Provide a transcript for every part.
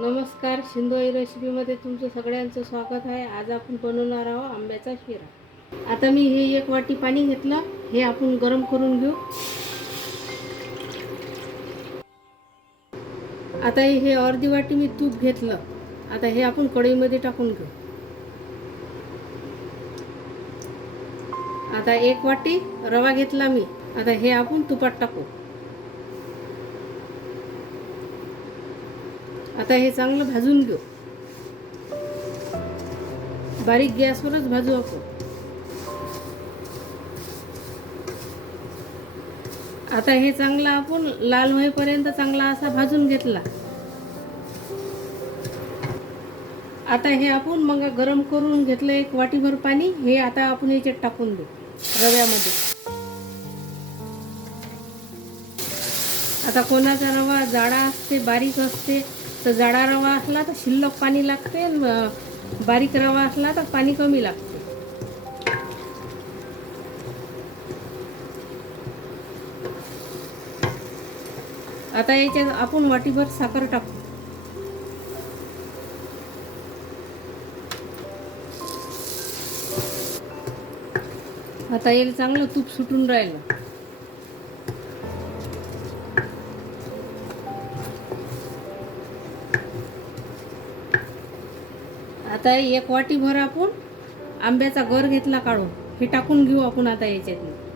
नमस्कार, शिंदोई रेसिपीमध्ये तुमचं सगळ्यांचं स्वागत आहे. आज आपण बनवणार आहोत आंब्याचा शिरा. आता मी हे 1 वाटी पाणी घेतलं, हे आपण गरम करून घेऊ. आता हे अर्धी वाटी मी तूप घेतलं. आता हे आपण कढईमध्ये टाकून घेऊ. आता 1 वाटी रवा घेतला मी. आता हे आपण तुपात टाकू. आता हे चांगलं भाजून घेऊ. बारीक गॅसवरच भाजू आपण. आता हे चांगलं आपण लाल होईपर्यंत चांगला असा भाजून घेतला. आता हे आपण मग गरम करून घेतलं 1 वाटीभर पाणी. हे आता आपण याच्यात टाकून देऊ रव्यामध्ये. आता कोणाचा रवा जाडा असते, बारीक असते, तर जाडा रवा असला तर शिल्लक पाणी लागते, बारीक रवा असला तर पाणी कमी लागते. आता याच्यात आपण वाटीभर साखर टाकू. आता याला चांगलं तूप सुटून राहिलं. आता 1 वाटीभर आपण आंब्याचा गर घेतला काढून, हे टाकून घेऊ आपण आता याच्यात.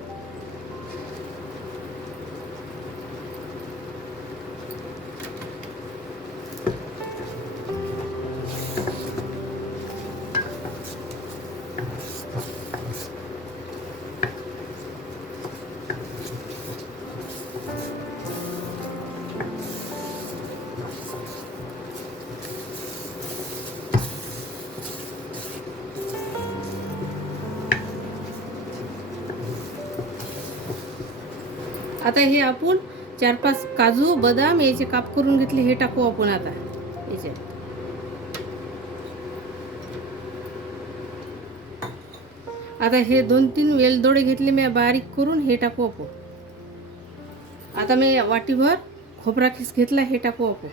आता हे आपण 4-5 काजू बदाम याचे काप करून घेतले, हे टाकू आपण आता याच्यात. आता हे 2-3 वेलदोडे घेतले मी बारीक करून, हे टाकू आपण. आता मी वाटीभर खोबरा खीस घेतला, हे टाकू आपण.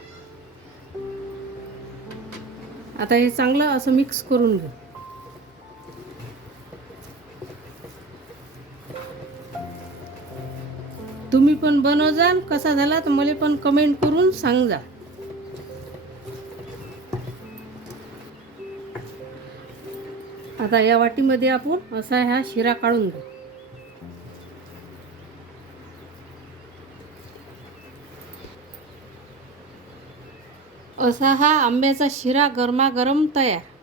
आता हे चांगलं असं मिक्स करून घेऊ. तुम्ही पण बनव जा, कसा झाला तर मला पण कमेंट करून सांग जा. आता या वाटीमध्ये आपण असा हा शिरा काढून घेऊ. असा हा आंब्याचा शिरा गरमागरम तयार.